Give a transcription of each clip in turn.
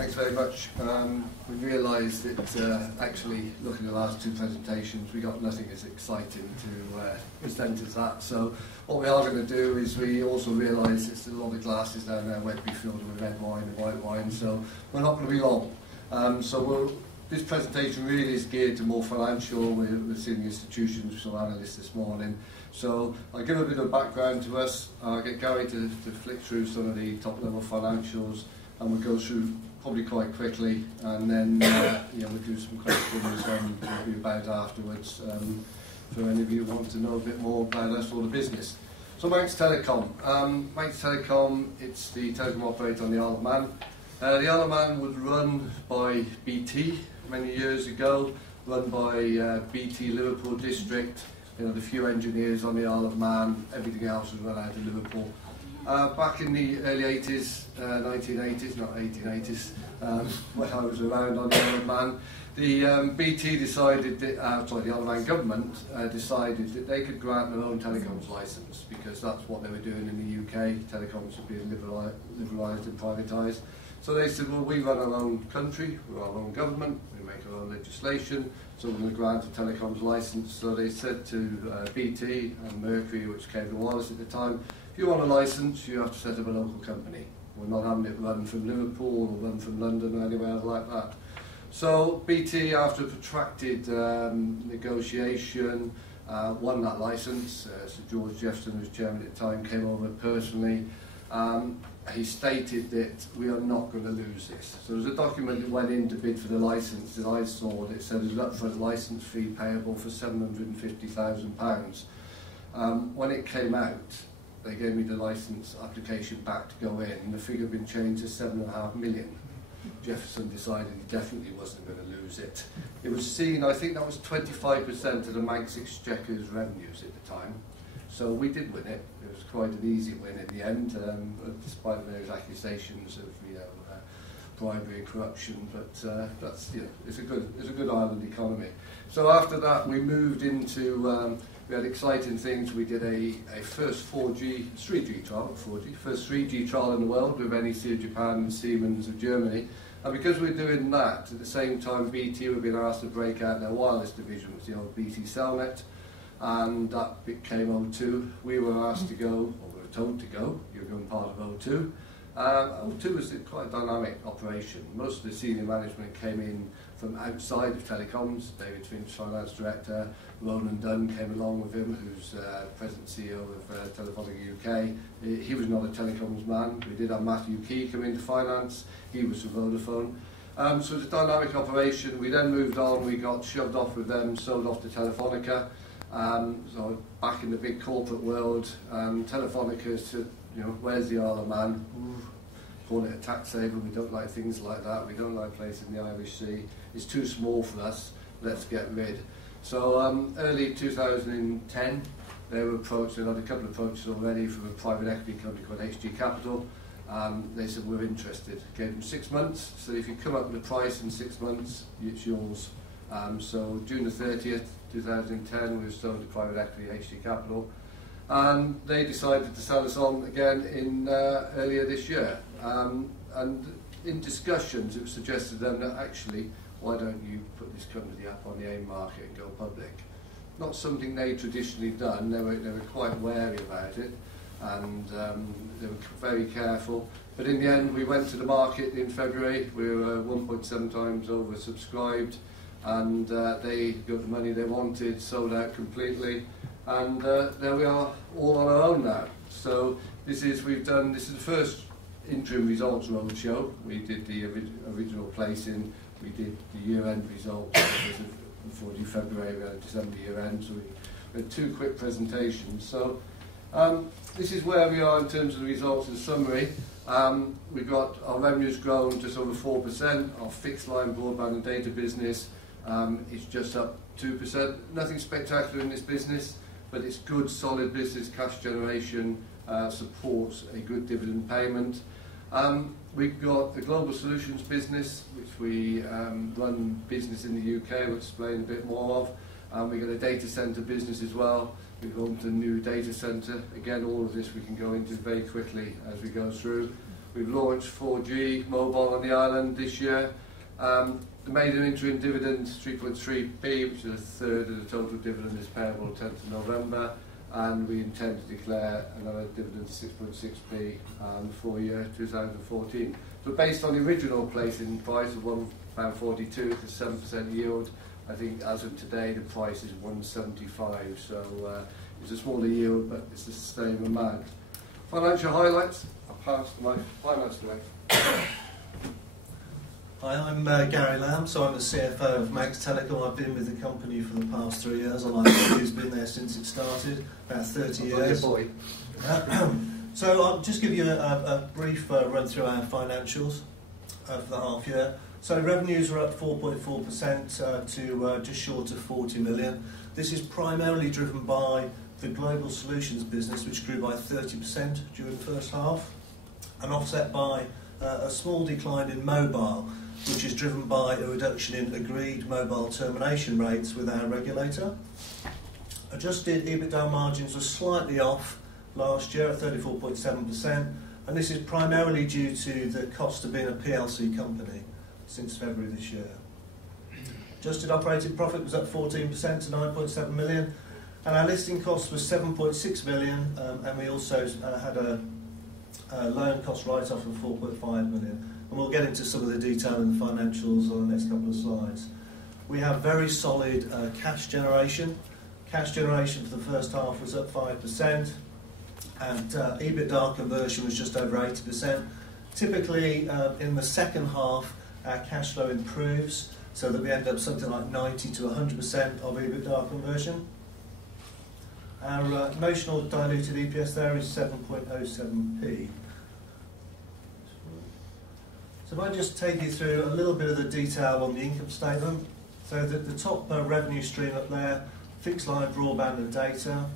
Thanks very much. We realised that actually looking at the last two presentations, we got nothing as exciting to present as that. So what we are going to do is we also realise there's a lot of glasses down there wet to be filled with red wine and white wine, so we're not going to be long. This presentation really is geared to more financial. We're seeing institutions, we saw analysts this morning. So I'll give a bit of background to us. I'll get Gary to flick through some of the top level financials, and we'll go through probably quite quickly, and then we'll do some questions and talk about afterwards for any of you who want to know a bit more about us or the business. So Manx Telecom. Manx Telecom, it's the telecom operator on the Isle of Man. The Isle of Man was run by BT many years ago, run by BT Liverpool District. You know, the few engineers on the Isle of Man, everything else was run out of Liverpool. Back in the early 80s, 1980s, not 1880s, when I was around on the Isle of Man, the BT decided that, the Isle of Man government decided that they could grant their own telecoms licence, because that's what they were doing in the UK. Telecoms were being liberalised and privatised. So they said, well, we run our own country, we're our own government, we make our own legislation, so we're going to grant a telecoms licence. So they said to BT and Mercury, which came to Wallace at the time, if you want a licence, you have to set up a local company. We're not having it run from Liverpool or run from London or anywhere like that. So BT, after a protracted negotiation, won that licence. Sir George Jeffson, who was chairman at the time, came over personally. He stated that we are not going to lose this. So there was a document that went in to bid for the licence that I saw that said there's an upfront licence fee payable for £750,000. When it came out, they gave me the licence application back to go in, and the figure had been changed to £7.5 million. Jefferson decided he definitely wasn't going to lose it. It was seen, I think that was 25% of the Manx Exchequer's revenues at the time. So we did win it. It was quite an easy win in the end, despite various accusations of bribery and corruption. But that's it's a good island economy. So after that, we moved into we had exciting things. We did a first 3G trial, first 3G trial in the world with NEC of Japan and Siemens of Germany. And because we were doing that, at the same time BT were being asked to break out their wireless division, which was the old BT Cellnet, and that became O2. We were asked to go, or we were told to go, you're going part of O2. O2 was quite a dynamic operation. Most of the senior management came in from outside of telecoms. David Finch, finance director, Roland Dunn came along with him, who's present CEO of Telefonica UK. He was not a telecoms man. We did have Matthew Key come into finance. He was from Vodafone. So it was a dynamic operation. We then moved on. We got shoved off with them, sold off to Telefonica. So back in the big corporate world, Telefonica said, where's the Isle of Man? Call it a tax haven. We don't like things like that. We don't like places in the Irish Sea. It's too small for us. Let's get rid. So early 2010, they were approached. They had a couple of approaches already from a private equity company called HG Capital. They said, we're interested. Gave them 6 months. So if you come up with a price in 6 months, it's yours. So June the 30th, 2010, we were sold to private equity HG Capital. And they decided to sell us on again in earlier this year. And in discussions, it was suggested to them that actually, why don't you put this company up on the AIM market and go public? Not something they traditionally done. They were quite wary about it, and they were very careful. But in the end, we went to the market in February. We were 1.7 times oversubscribed, and they got the money they wanted, sold out completely. And there we are, all on our own now. So this is the first interim results roadshow. We did the original placing, we did the year-end results, before February, we had a December year-end, so we had 2 quick presentations. So this is where we are in terms of the results and summary. We've got our revenues grown just over 4%, our fixed line broadband and data business is just up 2%. Nothing spectacular in this business, but it's good, solid business, cash generation, supports a good dividend payment. We've got the global solutions business, which we run business in the UK, we'll explain a bit more of. We've got a data centre business as well. We've gone to a new data centre. Again, all of this we can go into very quickly as we go through. We've launched 4G mobile on the island this year. Made an interim dividend 3.3p, which is a third of the total dividend is payable 10th of November, and we intend to declare another dividend 6.6p for year 2014. So based on the original placing price of £1.42, it's a 7% yield. I think as of today the price is £1.75, so it's a smaller yield, but it's the same amount. Financial highlights. I'll pass to my finance director. Hi, I'm Gary Lamb, so I'm the CFO of Manx Telecom. I've been with the company for the past 3 years, and I've been there since it started, about 30 years. Boy. So I'll just give you a brief run through our financials for the half year. So revenues are up 4.4% to just short of 40 million. This is primarily driven by the Global Solutions business, which grew by 30% during the first half, and offset by a small decline in mobile, which is driven by a reduction in agreed mobile termination rates with our regulator. Adjusted EBITDA margins were slightly off last year at 34.7%, and this is primarily due to the cost of being a PLC company since February this year. Adjusted operating profit was up 14% to 9.7 million, and our listing cost was 7.6 million, and we also had a loan cost write-off of 4.5 million. And we'll get into some of the detail in the financials on the next couple of slides. We have very solid cash generation. Cash generation for the first half was up 5%, and EBITDA conversion was just over 80%. Typically, in the second half, our cash flow improves, so that we end up something like 90 to 100% of EBITDA conversion. Our notional diluted EPS there is 7.07p. So if I just take you through a little bit of the detail on the income statement. So the top revenue stream up there, fixed line broadband and data.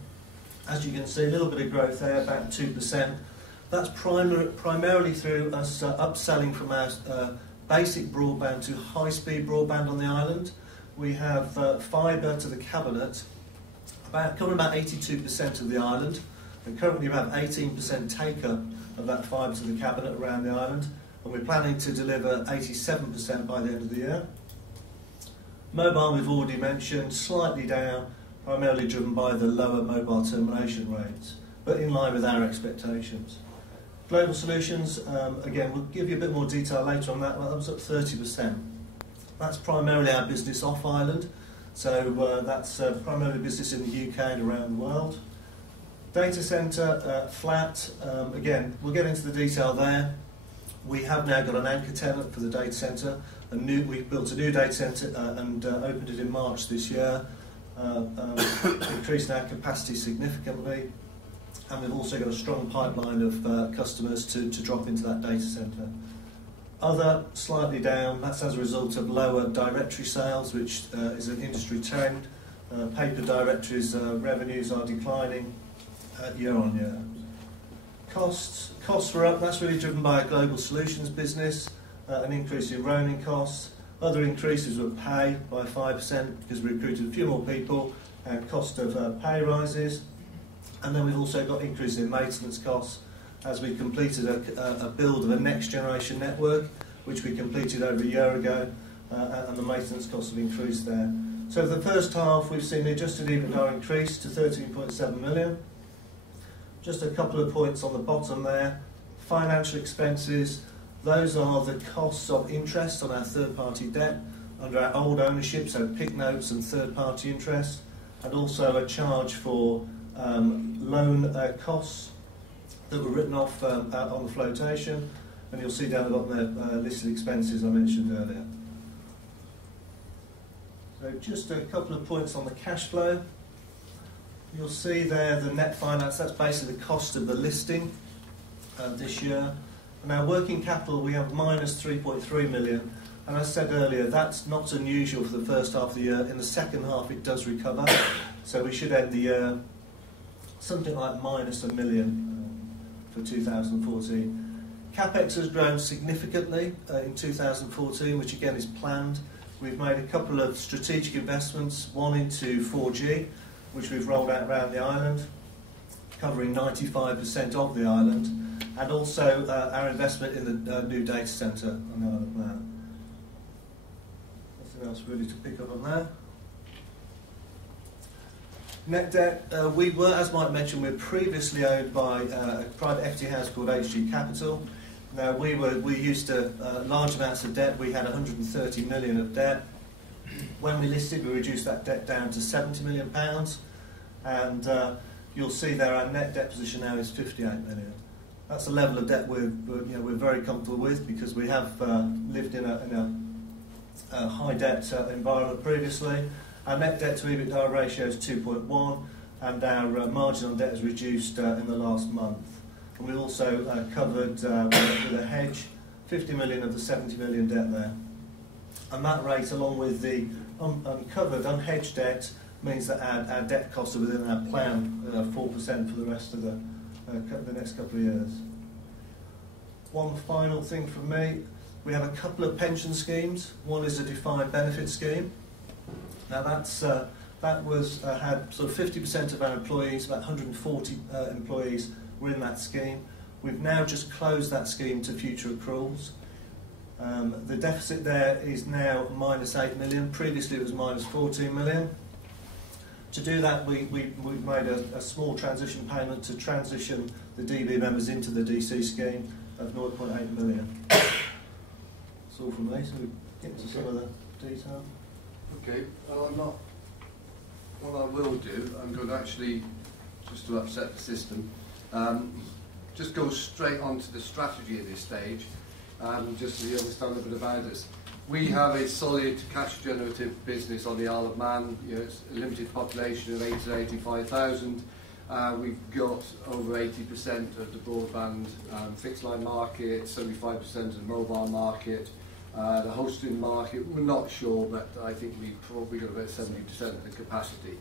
As you can see, a little bit of growth there, about 2%. That's primarily through us upselling from our basic broadband to high-speed broadband on the island. We have fibre to the cabinet, covering about 82% of the island, and currently we have 18% take-up of that fibre to the cabinet around the island, and we're planning to deliver 87% by the end of the year. Mobile, we've already mentioned, slightly down, primarily driven by the lower mobile termination rates, but in line with our expectations. Global Solutions, again, we'll give you a bit more detail later on that, but that was up 30%. That's primarily our business off island, so that's primarily business in the UK and around the world. Data centre, flat, again, we'll get into the detail there. We have now got an anchor tenant for the data centre. We've built a new data centre and opened it in March this year, increased our capacity significantly, and we've also got a strong pipeline of customers to drop into that data centre. Other, slightly down, that's as a result of lower directory sales, which is an industry trend. Paper directories revenues are declining year on year. Costs were up, that's really driven by a Global Solutions business, an increase in roaming costs. Other increases were pay by 5% because we recruited a few more people, and cost of pay rises. And then we've also got increase in maintenance costs as we completed a build of a next generation network, which we completed over a year ago, and the maintenance costs have increased there. So for the first half, we've seen the adjusted EBITDA increase to 13.7 million. Just a couple of points on the bottom there. Financial expenses, those are the costs of interest on our third-party debt under our old ownership, so PIK notes and third-party interest, and also a charge for loan costs that were written off on the flotation, and you'll see down the bottom there listed expenses I mentioned earlier. So just a couple of points on the cash flow. You'll see there the net finance, that's basically the cost of the listing this year. And our working capital, we have minus 3.3 million, and as I said earlier, that's not unusual for the first half of the year. In the second half it does recover, so we should end the year something like minus £1 million for 2014. CapEx has grown significantly in 2014, which again is planned. We've made a couple of strategic investments, one into 4G, which we've rolled out around the island, covering 95% of the island, and also our investment in the new data centre on the Isle of Man. Nothing else really to pick up on there. Net debt, we were, as Mike mentioned, we were previously owned by a private equity house called HG Capital. Now we used large amounts of debt. We had 130 million of debt. When we listed, we reduced that debt down to £70 million, and you'll see there our net debt position now is 58 million. That's a level of debt we're very comfortable with, because we have lived in a high debt environment previously. Our net debt to EBITDA ratio is 2.1, and our margin on debt has reduced in the last month. And we also covered with a hedge 50 million of the 70 million debt there. And that rate, along with the uncovered, unhedged debt, means that our debt costs are within our plan, 4% for the rest of the next couple of years. One final thing from me, we have a couple of pension schemes. One is a defined benefit scheme. Now that had sort of 50% of our employees, about 140 employees were in that scheme. We've now just closed that scheme to future accruals. The deficit there is now minus 8 million. Previously it was minus 14 million. To do that, we've made a small transition payment to transition the DB members into the DC scheme of 0.8 million. That's all from me, so we get into some of the detail. Okay, well, what I will do, I'm going to actually, just to upset the system, just go straight on to the strategy at this stage, just so you understand a bit about us. We have a solid cash generative business on the Isle of Man. It's a limited population of 80 to 85,000. We've got over 80% of the broadband fixed line market, 75% of the mobile market. The hosting market, we're not sure, but I think we've probably got about 70% of the capacity.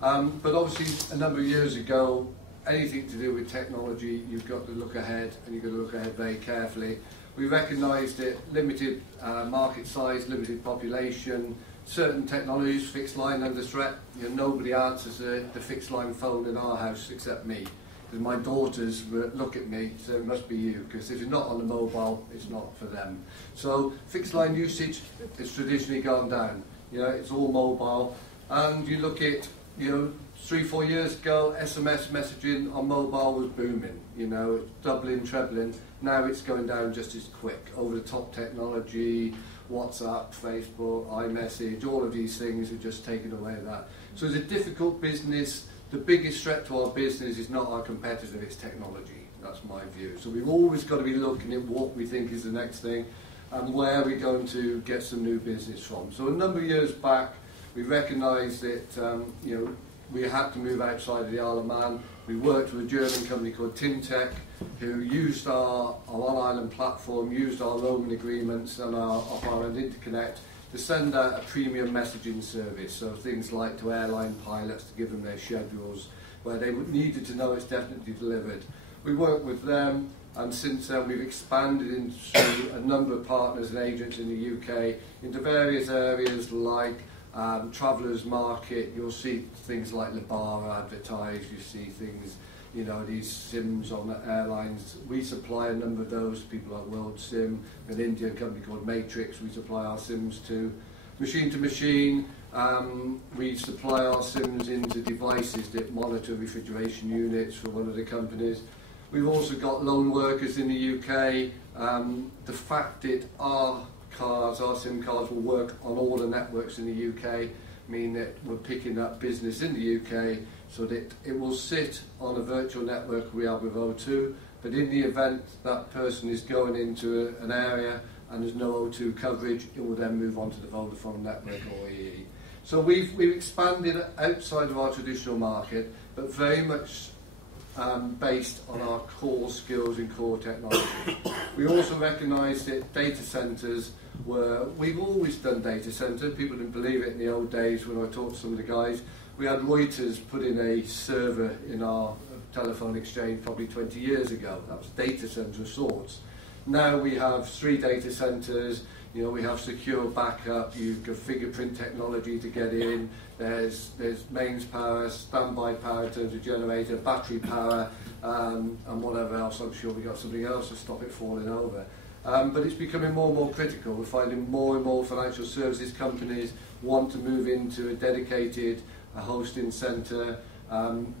But obviously, a number of years ago, anything to do with technology, you've got to look ahead, and you've got to look ahead very carefully. We recognised that limited market size, limited population, certain technologies, fixed line under threat. Nobody answers the fixed line phone in our house except me. Because my daughters look at me, so it must be you, because if you're not on the mobile, it's not for them. So fixed line usage has traditionally gone down. It's all mobile. And you look at, 3-4 years ago, SMS messaging on mobile was booming. Doubling, trebling. Now it's going down just as quick. Over-the-top technology, WhatsApp, Facebook, iMessage, all of these things have just taken away that. So it's a difficult business. The biggest threat to our business is not our competitor, it's technology. That's my view. So we've always got to be looking at what we think is the next thing and where we're going to get some new business from. So a number of years back, we recognised that we had to move outside of the Isle of Man. We worked with a German company called Tintec, who used our on-island platform, used our roaming agreements and our off-island interconnect to send out a premium messaging service, so things like to airline pilots to give them their schedules, where they needed to know it's definitely delivered. We worked with them, and since then we've expanded into a number of partners and agents in the UK into various areas like travellers market. You'll see things like Labara advertised, you see things, these SIMs on the airlines. We supply a number of those, people like World Sim, an Indian company called Matrix, we supply our SIMs to. Machine to machine, we supply our SIMs into devices that monitor refrigeration units for one of the companies. We've also got lone workers in the UK. The fact that our SIM cards will work on all the networks in the UK mean that we're picking up business in the UK so that it will sit on a virtual network we have with O2, but in the event that person is going into an area and there's no O2 coverage, it will then move on to the Vodafone network or EE. So we've expanded outside of our traditional market, but very much based on our core skills and core technology. We also recognise that data centres we've always done data centre. People didn't believe it in the old days when I talked to some of the guys. We had Reuters put in a server in our telephone exchange probably 20 years ago. That was data centre of sorts. Now we have 3 data centres. You know, we have secure backup, you've got fingerprint technology to get in, there's mains power, standby power in terms of generator, battery power, and whatever else. I'm sure we got something else to stop it falling over. But it's becoming more and more critical. We're finding more and more financial services companies want to move into a dedicated hosting centre.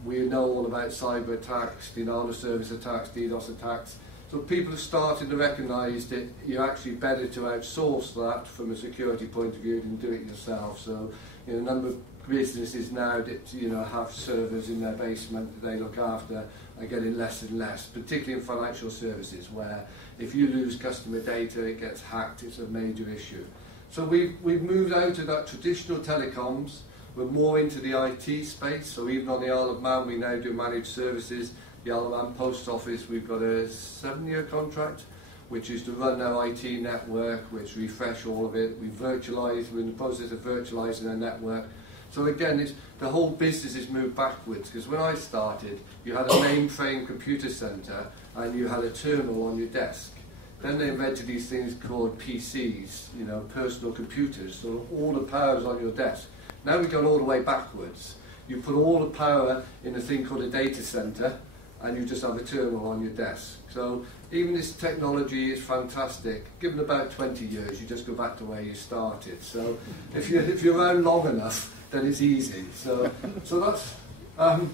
We know all about cyber attacks, denial of service attacks, DDoS attacks. So people are starting to recognise that you're actually better to outsource that from a security point of view than do it yourself. So, you know, a number of businesses now that, you know, have servers in their basement that they look after are getting less and less, particularly in financial services, where if you lose customer data, it gets hacked, it's a major issue. So we've moved out of that traditional telecoms. We're more into the IT space. So even on the Isle of Man, we now do managed services. The Isle of Man Post Office, we've got a 7-year contract, which is to run our IT network, which refresh all of it. We're in the process of virtualising our network. So again, the whole business has moved backwards, because when I started, you had a mainframe computer centre and you had a terminal on your desk. Then they invented these things called PCs, you know, personal computers, so all the power is on your desk. Now we've gone all the way backwards. You put all the power in a thing called a data centre, and you just have a terminal on your desk. So even this technology is fantastic. Given about 20 years, you just go back to where you started. So if you're around long enough, then it's easy. So that's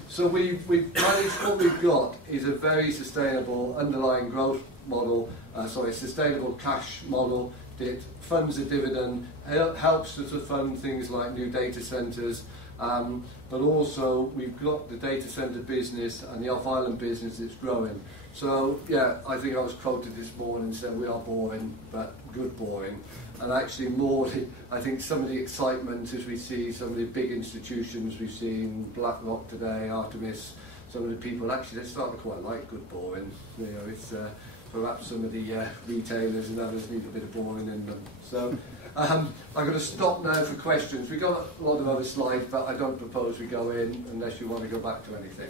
so we've managed. What we've got is a very sustainable underlying growth model. Sustainable cash model that funds a dividend, helps us to fund things like new data centres. But also we've got the data centre business and the off-island business that's growing. So yeah, I think I was quoted this morning and said we are boring, but good boring. And actually more, I think some of the excitement as we see some of the big institutions we've seen, BlackRock today, Artemis, some of the people actually they're starting to quite like good boring. You know, it's perhaps some of the retailers and others need a bit of boring in them. So I'm going to stop now for questions. We've got a lot of other slides, but I don't propose we go in unless you want to go back to anything.